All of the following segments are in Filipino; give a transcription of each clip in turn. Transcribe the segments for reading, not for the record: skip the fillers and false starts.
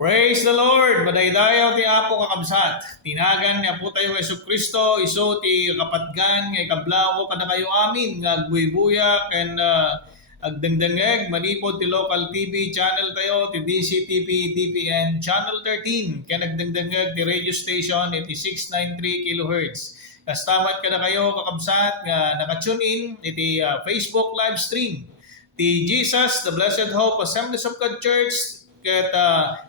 Praise the Lord! Madaydayaw ti Apo kakabsat. Tinagan niya po tayo Yesu Kristo, iso ti kapatgan, ngay kablaw ko kada kayo amin, nga agbuy-buya, ken agdengdengeg, manipod ti local TV channel tayo, ti DCTV, DPN channel 13, ken agdengdengeg ti radio station, iti 693 kHz. Kastamat kada kayo kakabsat, nga nakatune in, iti Facebook live stream, ti Jesus, the Blessed Hope Assemblies of God Church, ket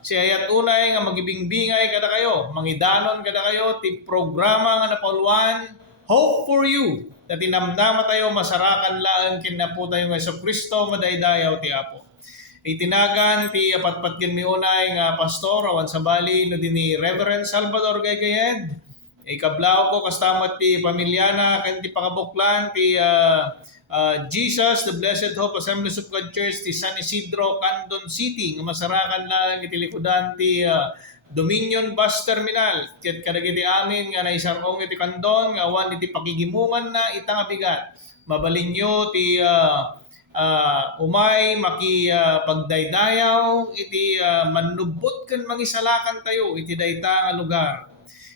si ayat unay nga magibingbingay kada kayo, mangidanon kada kayo ti programa nga napalwan Hope for You. Dati namnama tayo masarakan laeng kinapo tayo ng Yesu Kristo madaydayaw ti Apo. Itinagan ti apatpatgen mi unay nga pastor awan sa bali no dinhi Reverend Salvador Gaygayed. Ikablaw ko kastamat ti pamilyana ken ti pakabuklan ti Jesus, the Blessed Hope Assemblies of God Church, ti San Isidro, Candon City, nga masarakan lang itilikudan ti Dominion Bus Terminal. Ket kadagiti amin nga naisarong iti Candon, nga awan iti pakigimungan na itang abigat. Mabalinyo ti umay makipagdaydayaw, iti manubot ken mangisalakan tayo, iti dayta nga lugar.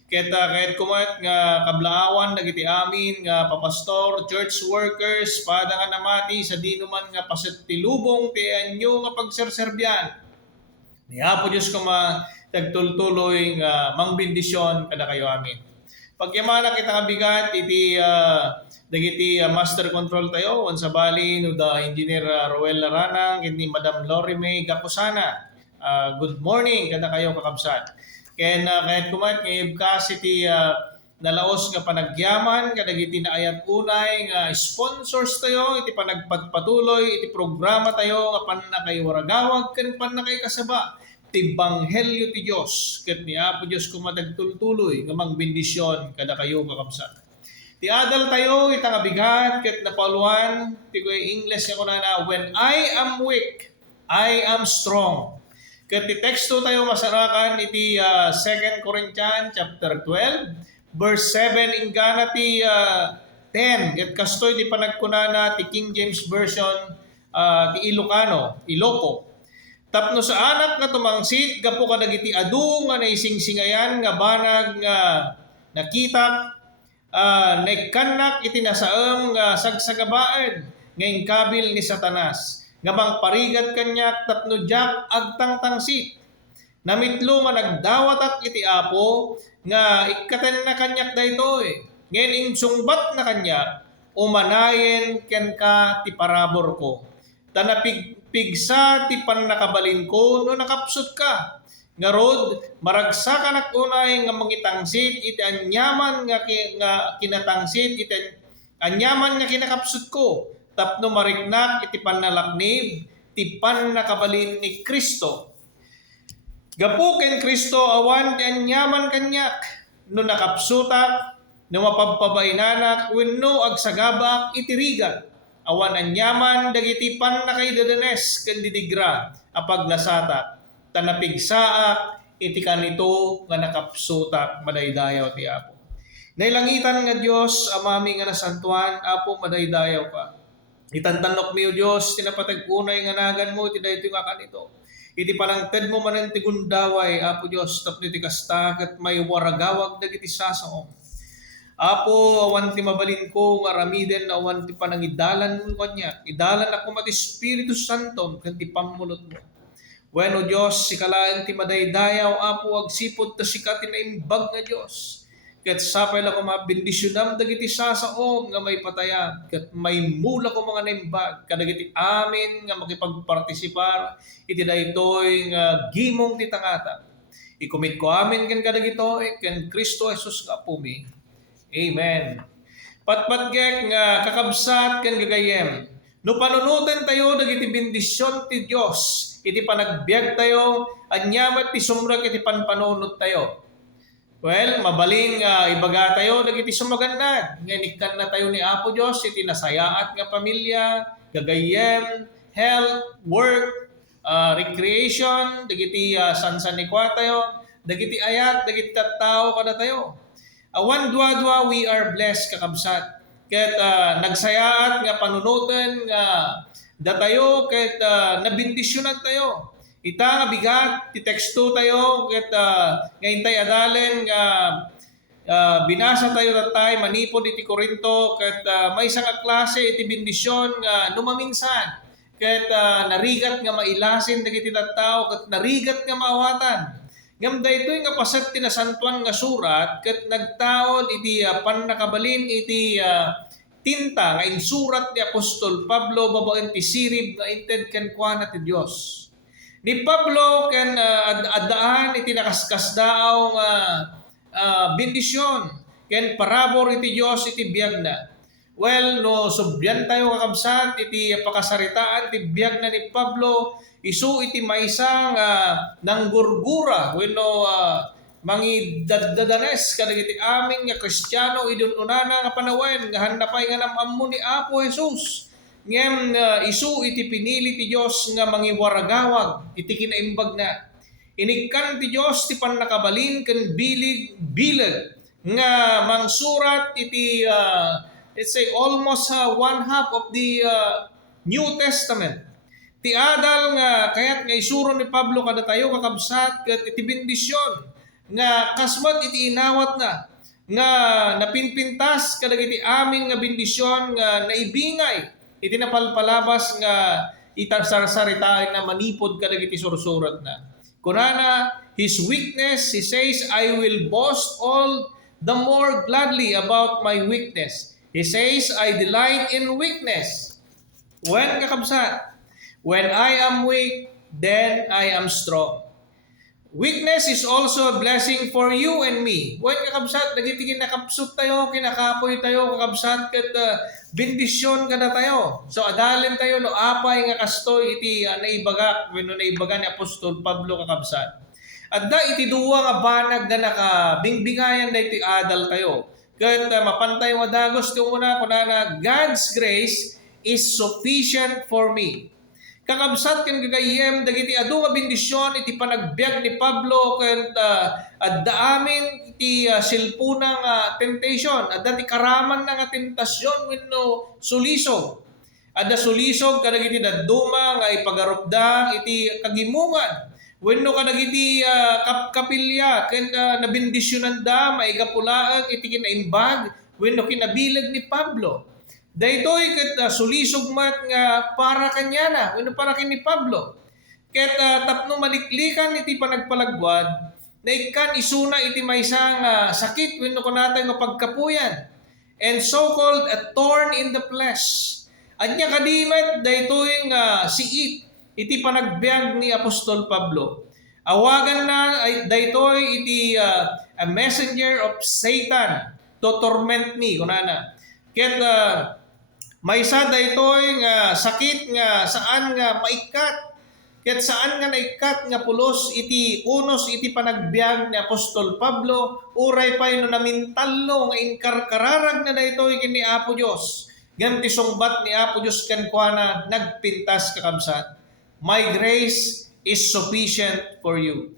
Kahit kumat nga kablaawan dagiti amin nga papastor, church workers, pada nga namati sa dinuman nga pasettilubong ti anyo nga pagserserbyan. Ni Apo Diyos ko tagtultuloy nga mangbendisyon kada kayo amin. Pagyamana kita nga bigat iti dagiti master control tayo on sa bali no da Engineer Roel Laranang ni Madam Lori May Gapusana. Good morning kada kayo kakabsat. Ken kahit kumat ngayib kasi ti nalaos nga panagyaman kadagiti na ayat unay nga sponsors tayo iti panagpatuloy iti programa tayo nga pannakay waragawag ken pannakay kasaba ti banghelyo ti Dios ket ni Apo Dios kumatagtultuloy nga mangbendisyon kada kayo kakabsat. Ti adal tayo ita nga bigat ket napaluan ti English nga kunana when I am weak I am strong. Ket ti teksto tayo masarakan iti 2 Corinthians chapter 12 verse 7 ingana ti 10 ket kastoy ti panagkunana ti King James version ti Ilocos. Tapno sa anak nga tumangsit gapo kadagiti adu nga naisingsingayan nga banag nga nakita naikanak iti nasaem nga sagsagabaan nga ingkabil ni Satanas. Ngabang parigat kanyak tapno jak agtangtangsit. Namitlo nga nagdawatak iti Apo nga ikkaten na kanyak daytoy. Ngayon insungbat na kanyak umanayen ken ka ti parabor ko. Tanapigsa ti pannakabalin ko no nakapsot ka. Ngarod maragsa ka nakunay nga mangitangsit iti anyaman nga kinatangsit iti anyaman nga kinakapsot ko. Tapno mariknak iti panalaknib, ti pannakabalin ni Kristo. Gapu ken Kristo awan ti anyaman kanyak, no nakapsutak, no mapagpabainanak, wenno agsagabak itirigan. Awan anyaman dagiti pannakaidadanes ken didigra, apaglasatak, tanapigsaak, iti kanito nga nakapsutak, madaydayaw ti Apo. Nailangitan nga Dios amami nga nasantuan, Apo madaydayaw ka. Itantanok mi o Diyos, tinapatag-unay nga nagan mo, iti dayto nga kanito. Iti panangted mo manen ti gundaway, Apo Diyos, tapno ti kasta, kat may waragawag dagiti sasaom. Apo, awan ti mabalin ko, nga ramiden, awan ti panangidalan mo kanya. Idalan ako mati Espiritu Santo, kan ti pamulot mo. Bueno Diyos, sikalaan ti madaydayaw, Apo, agsipod ta sikatin na imbag nga Diyos. Ket sapay la ko mabindisyonam dagiti sasaom nga may patayag ket may mula ko mga naimbag kadagiti amin nga makipagpartisipar iti daytoy nga gimong ti tangata. Ikomit ko amin ken kadagitoy ken Kristo Jesus nga pumi. Amen. Patpatgek nga kakabsat ken gagayem. No panunutan tayo dagiti bendisyon ti Dios iti panagbiag tayo anyamat ti sumrag iti panpanunot tayo. Well, mabaling ibaga tayo dagiti sumagannad. Nganikkan na tayo ni Apo Dios iti nasayaat nga pamilya, gagayem, health, work, recreation, dagiti sansanikwa tayo, dagiti ayat, dagiti tattao kada tayo. Awan dua-dua we are blessed kakabsat. ket nagsayaat nga panunutan nga datayo ket nabindisyonan tayo. Ita nga bigat ti teksto tayo ket nga intay adalen nga binasa tayo datay manipod iti Korinto ket may nga klase iti bendisyon nga numaminsan ket narigat nga mailasin dagiti tattao ket narigat nga maawatan. Ngam daytoy nga paset ti nasantuan nga surat ket nagtaod iti pannakabalin iti tinta nga insurat ni Apostol Pablo babaen ti sirib nga inted kenkuana ti Dios. Ni Pablo ken addaan iti nakaskasdaaw nga bendisyon ken parabor iti Dios iti biag na. Well, no subyan tayo kakabsat iti pakasaritaan ti biag na ni Pablo isu iti maysa nga nanggurgura wenno mangidadadanes kadagiti amin nga Kristiyano idununana nga panawen nga handapay nga namammo ni Apo Jesus. Ngem isu iti pinili ti Dios nga mangiwaragawag iti kinaimbag na. Inikkan ti Dios ti pannakabalin ken bilig nga mangsurat iti let's say almost one half of the New Testament. Ti adal nga kayat nga isuro ni Pablo kada tayo kakabsat ket iti bendisyon nga kasmat iti inawat na nga napinpintas kadagiti amin nga bendisyon nga naibingay iti napalpalabas nga itasarsaritaan na manipod kadagiti sursurat na. Kunana, his weakness, he says, I will boast all the more gladly about my weakness. He says, I delight in weakness. When kakabsat? When I am weak, then I am strong. Weakness is also a blessing for you and me. When kakabsat, nagiti kinakapsut tayo, kinakapoy tayo, kakabsat, kat bendisyon ka na tayo. So adalin tayo no apay nga kastoy iti naibagak wenno naibaga ni Apostol Pablo kakabsat. Adda iti duwa nga banag nga nakabingbingayan da iti adal tayo. Ket mapantay nga dagos ti una kunana God's grace is sufficient for me. Kakabsat ken gagayem dagiti adu nga bendisyon iti panagbiag ni Pablo ken adda amin iti silpunang temptation adda ti karaman na nga tentasyon wenno sulisog. Adda sulisog kadagiti dadduma nga ipagarupda iti kagimungan wenno kadagiti kapilya ken nabendisyonan da maigapulaeng iti kinaimbag wenno kinabilag ni Pablo. Daytoy ket sulisog mat nga para kanyana wenno para ken ni Pablo. Ket tapno maliklikan iti panagpalagwad na ikan isuna iti maysa nga sakit wenno kunata nga pagkapuyan and so called a thorn in the flesh. Anya kadimet daytoy nga siit iti panagbiag ni Apostol Pablo. Awagan na daytoy iti a messenger of Satan to torment me kunana. Ket maysa daytoy nga sakit nga saan nga maikat ket saan nga naikat nga pulos iti unos iti panagbiag ni Apostol Pablo uray pay no namintallo nga inkarkararag na daytoy ken ni Apo Dios ngem ti sungbat ni Apo Dios kenkuana nagpintas kakabsat. My grace is sufficient for you.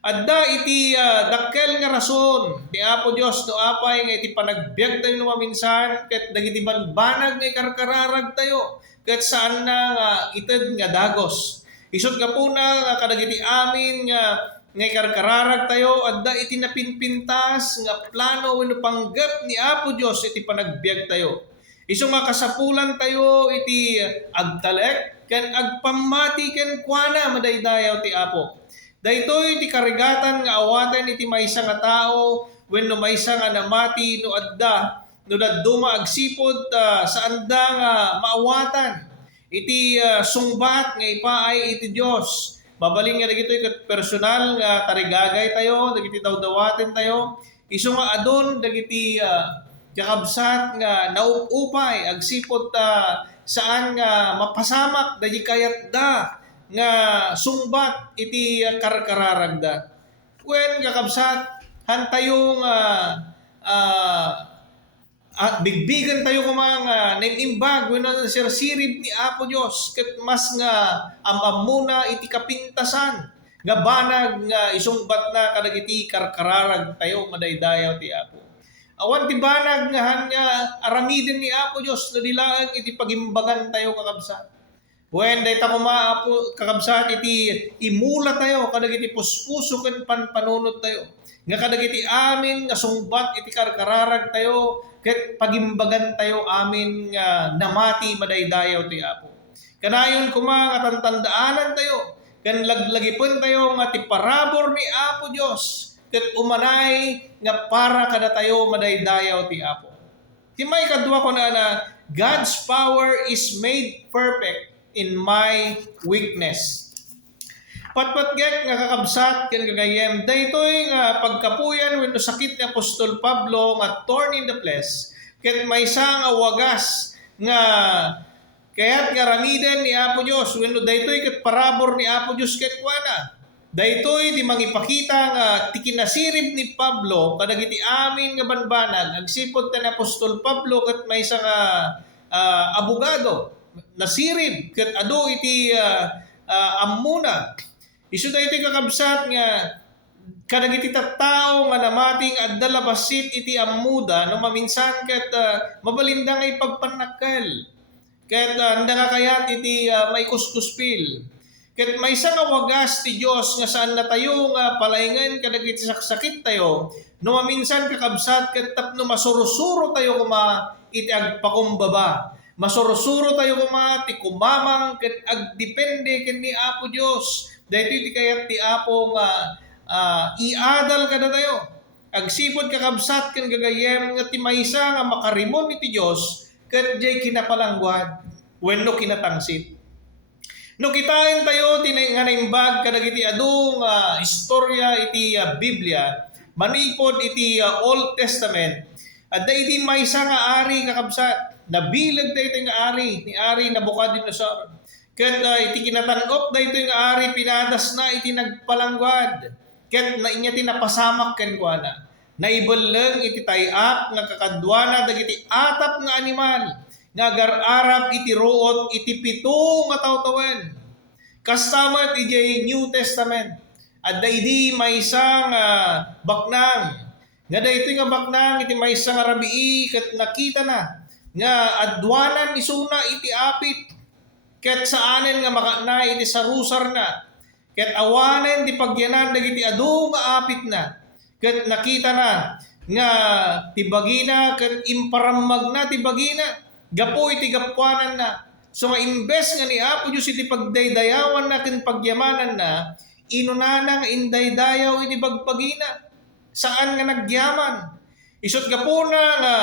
Adda iti dakkel nga rason ni Apo Dios no apay nga iti panagbiag tayo no maminsan ket dagiti banbanag nga ikarkararag tayo ket saan na nga ited nga dagos. Isut nga puna nga kadagiti amin nga ikarkararag tayo adda iti napinpintas nga plano wenno panggep ni Apo Dios iti panagbiag tayo. Isu nga kasapulan tayo iti agtalek ken agpamati ken kuana madaydayaw ti Apo. Daytoy ti karigatan nga awatan iti maysa nga tao wenno maysa nga namati no adda no dadduma agsipod sa anda nga maawatan iti sungbat nga ipaay iti Dios. Babaling nga dagitoy ket personal nga tarigagay tayo dagiti dawdawaten tayo isu nga adon dagiti kakabsat nga naupupay agsipod saan nga mapasamak dagiti kayat da nga sungbat iti karkararagda. Wen kakabsat hantayong bigbigan tayo kumang naimimbag wenno sirsirib ni Apo Dios ket mas nga amamuna iti kapintasan nga banag nga isungbat na kadagiti karkararag tayo madaydayaw ti Apo. Awan ti banag nga aramiden ni Apo Dios na dilaang iti pagimbagan tayo kakabsat. When dayta kumaapo kakabsat iti imula tayo kadagiti puspuso ken panpanunod tayo. Nga kadagiti amin nga sungbat iti karkararag tayo ket pagimbagan tayo amin nga namati madaydayaw ti Apo. Kanayon kuma nga tantandaanan tayo ken laglagipon tayo nga ti parabor ni Apo Dios ket umanay nga para kada tayo madaydayaw ti Apo. Ti may kadua ko na God's power is made perfect in my weakness. Patpatgek nga kakabsat ken gagayem daytoy nga pagkapuyan wenno sakit ni Apostol Pablo nga thorn in the flesh ket maysa nga wagas nga kaya't nga ramiden ni Apo Dios wenno daytoy ket parabor ni Apo Dios ket kuana. Daytoy di mangipakita nga ti kinasirib ni Pablo kadagiti amin nga banbanag agsipod ta ni Apostol Pablo ket maysa nga abogado nasirib ket adu iti ammuna. Isu daytoy kakabsat nga kadagiti tattao nga namating adda labasit iti ammuda no maminsan ket mabalindang ay pagpanakkel. Ket anda nga kayat iti may kuskuspil. Ket maysa nga wagas ti Dios nga saan na tayo nga palaingan kadagiti saksakit tayo no maminsan kakabsat ket tapno masurusuro tayo kuma iti agpakumbaba. Masurusuro tayo kuma ti kumamang ket agdepende ken ni Apo Dios. Daytoy ti kayat ti Apo nga iadal kada tayo. Agsipod kakabsat ken gagayem nga ti maysa nga makarimon iti Dios ket jay kinapalangguad wenno kinatangsit. No kitain tayo nga naimbag kadagiti adu nga istorya iti Biblia manipod iti Old Testament adda iti maysa nga ari kakabsat nabilag daytoy nga ari ni Ari Nabucodonosor. Ket iti kinatan-op daytoy nga ari pinadas na iti nagpalangguad. Ket inya ti napasamak ken kuana. Naibeleng iti tay-ak nga kakadwana dagiti atap nga animal nga agar-arap iti ruot iti 7 nga tawtawen. Kasama iti New Testament. Adda idi maysa nga baknang. Nga daytoy nga baknang iti maysa nga rabii ket nakita na nga adwanan isuna iti apit ket saanen nga makana iti sarusar na ket awanen ti pagyanan dagiti adu nga apit na ket nakita na nga ti bagina ket imparammag na ti bagina gapo iti gapuanan na. So nga imbes nga ni Apo Dios iti pagdaydayawan na ken pagyamanan na inunana nga indaydayaw iti bagpagina. Saan nga nagyaman? Isut gapuna nga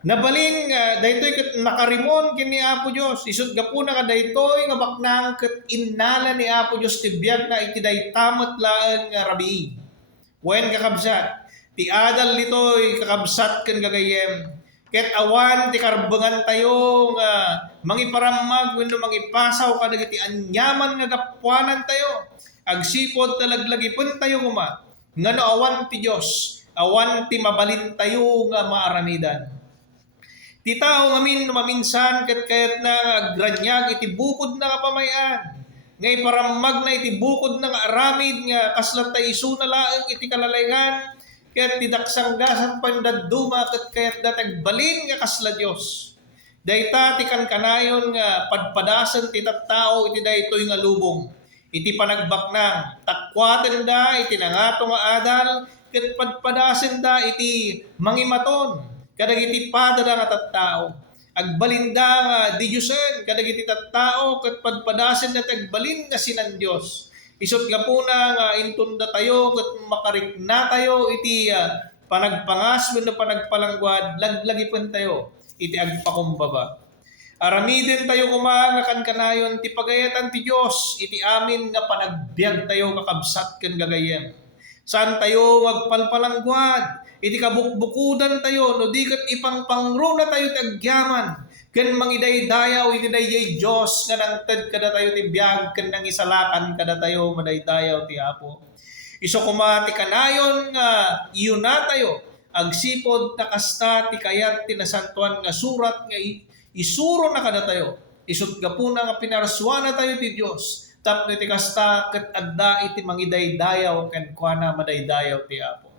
nabalin nga daytoy ket nakarimon ken ni Apo Dios. Isut gapuna nga daytoy nga baknang ket innala ni Apo Dios ti biag na iti daytamet laeng nga rabii. Wen kakabsat ti adal ditoy kakabsat ken gagayem ket awan ti karbengan tayo nga mangiparammag wenno mangipasaw kadagiti anyaman nga gapuanan tayo. Agsipod talaglagipon tayo kuma ngano awan ti Dios, awan ti mabalin tayo nga maaramidan. Ti tao ngamin maminsan ket kayat na agranyag iti bukod na kapamayan. Ngay parammag na iti bukod na nga aramid nga kaslat ta isu na laeng iti kalalaygan ket ti daksanggasan pandaduma ket kayat datag balin nga kasla Dios. Dayta ti kankanayon nga padpadasen ti tattao iti daytoy nga lubong. Iti panagbaknang takwaten da iti nangato nga adal ket padpadasen da iti mangimaton kadagiti padara nga tattao. Agbalinda nga di Diyosen kadagiti tattao ket padpadasen da tagbalin nga sinan Dios. Isut gapuna nga intunda tayo ket makarikna tayo iti panagpangas wenno panagpalangguad laglagipon tayo iti agpakumbaba. Aramiden tayo kuma nga kankanayon ti pagayatan ti Dios iti amin nga panagbiag tayo kakabsat ken gagayem. Saan tayo agpalpalangguad iti kabukbukudan tayo no di ket ipangpangruna tayo ti agyaman ken mangidaydayaw iti dayjay Dios nga nangted kada tayo ti biag ken nangisalakan kada tayo madaydayaw ti Apo. Isu kuma ti kanayon nga iyuna tayo agsipod na kasta ti kayat ti nasantuan nga surat nga isuro na kada tayo. Isut gapuna nga pinarswana tayo ti Dios. Tapno iti kasta ket adda iti mangidaydayaw ken kuana madaydayaw ti Apo.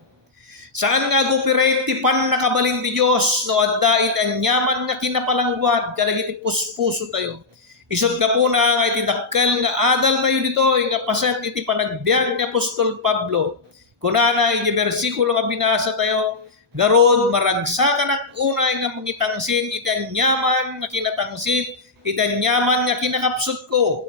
Saan nga copyright ti pan nakabalin ti Diyos no adda iti anyaman nga kinapalangguad kadagiti puspuso tayo. Isot ka po na nga iti dakkel nga adal tayo dito nga paset iti panagbiag ni Apostol Pablo. Kunana iti bersikulo nga binasa tayo, garod maragsakan ak unay nga mangitangsin iti anyaman nga kinatangsit iti anyaman nga kinakapsut ko.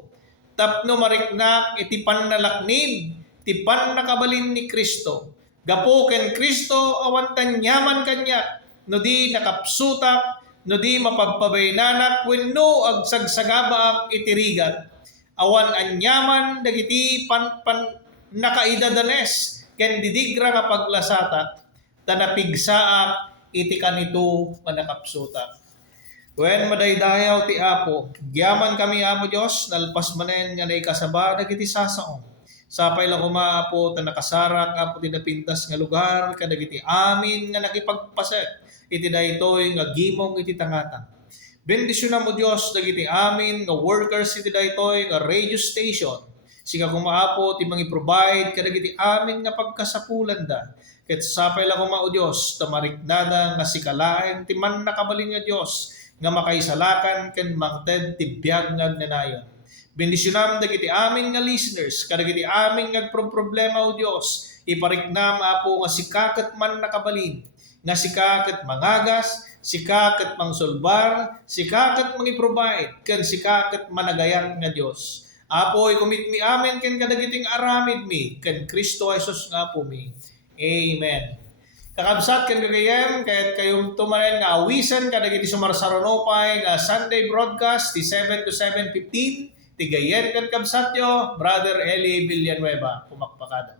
Tapno mariknak iti pannalaknib ti pan nakabalin ni Kristo. Gapo ken Kristo awan tanyaman kanya no di nakapsutak no di mapagpabaynanak wenno agsagsagabaak itirigat. Awan anyaman dagiti pan nakaidadanes ken didigra nga paglasata tanapigsaak iti kanito manakapsutak. Wen madaydayaw ti Apo, giyaman kami Apo Dios nalpas manen nga naikasaba dagiti sasaom. Sapay lang Apo ta nakasarak Apo ti napintas nga lugar kadagiti amin nga nakipagpaset iti daytoy nga gimong iti tangatan. Bendisyonan mo Dios dagiti amin nga workers iti daytoy nga radio station. Sika Apo ti mangi-provide kadagiti amin nga pagkasapulan da. Ket sapay lang o Dios ta mariknada nga sikalaen ti man nakabalin nga Dios nga makaisalakan ken mangted ti biag nga agnanayon. Bendisyonan dagiti amin nga listeners, kadagiti amin nga problema o Dios, ipariknam Apo nga sikaket man nakabalin, nga sikaket mangagas, sikaket mangsolbar, sikaket mangi-provide, ken sikaket managayat nga Dios. Apo ikomit mi amin ken kadagiting aramid mi, ken Kristo Jesus nga Apo mi. Amen. Kakabsat ken gagayem kahit kayong tumanen nga awisan kadagiti sumarsaronopay nga Sunday broadcast ti 7 to 7:15 ti gayen ken kabsat yo Brother Eli Villanueva pumakpakada.